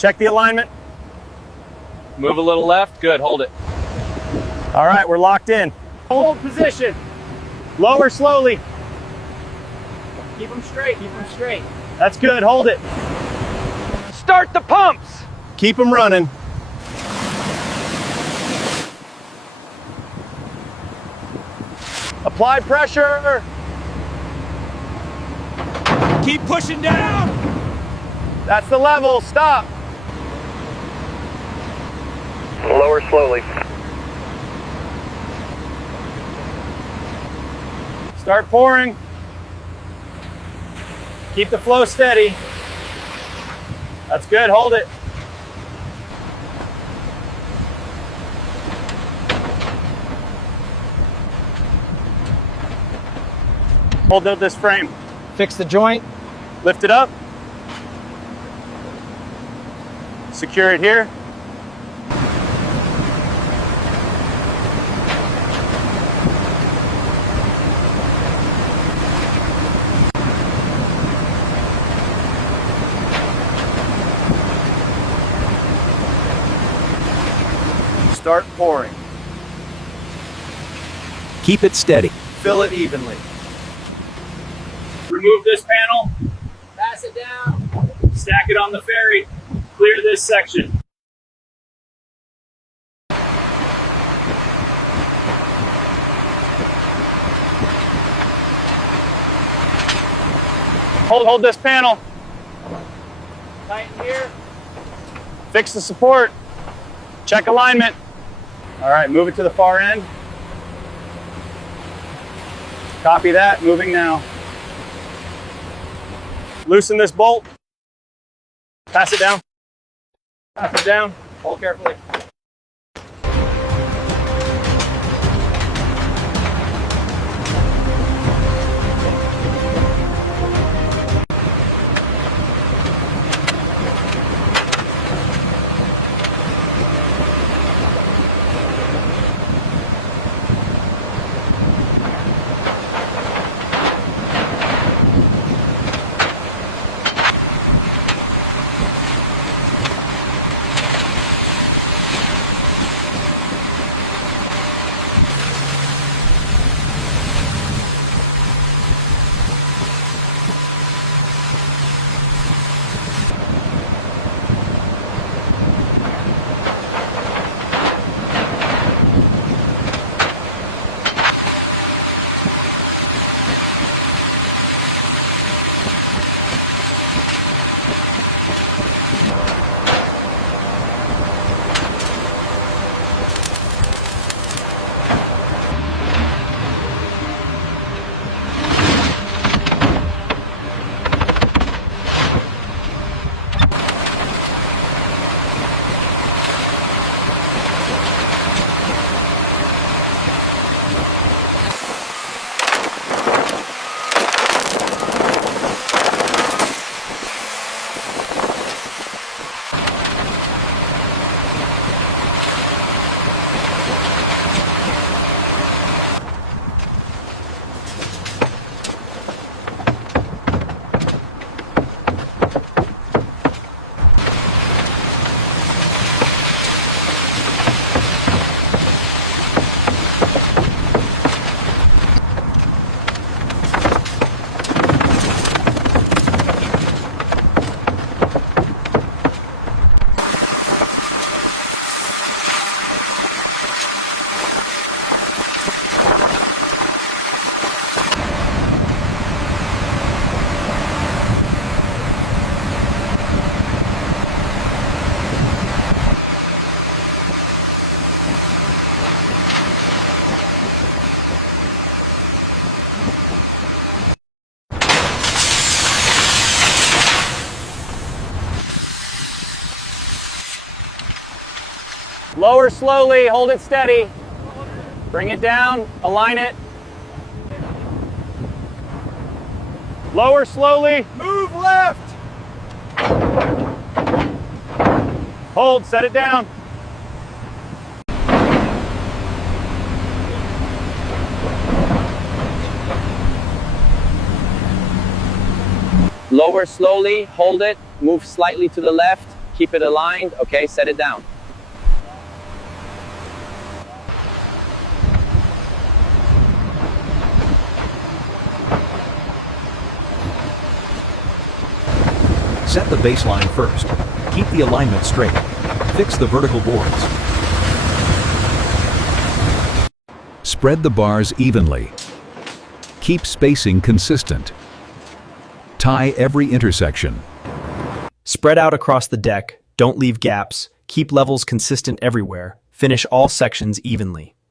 Check the alignment. Move a little left. Good, hold it. All right, we're locked in. Hold position. Lower slowly. Keep them straight, keep them straight. That's good, hold it. Start the pumps. Keep them running. Apply pressure. Keep pushing down. That's the level, stop. Lower slowly. Start pouring. Keep the flow steady. That's good, hold it. Hold up this frame. Fix the joint. Lift it up. Secure it here. Start pouring. Keep it steady. Fill it evenly. Remove this panel. Pass it down. Stack it on the ferry. Clear this section. Hold this panel. Tighten here. Fix the support. Check alignment. All right, move it to the far end. Copy that, moving now. Loosen this bolt. Pass it down. Pass it down. Hold carefully. Lower slowly, hold it steady. Bring it down, align it. Lower slowly. Move left. Hold, set it down. Lower slowly, hold it, move slightly to the left. Keep it aligned. Okay, set it down. Set the baseline first. Keep the alignment straight. Fix the vertical boards. Spread the bars evenly. Keep spacing consistent. Tie every intersection. Spread out across the deck, don't leave gaps, keep levels consistent everywhere, finish all sections evenly.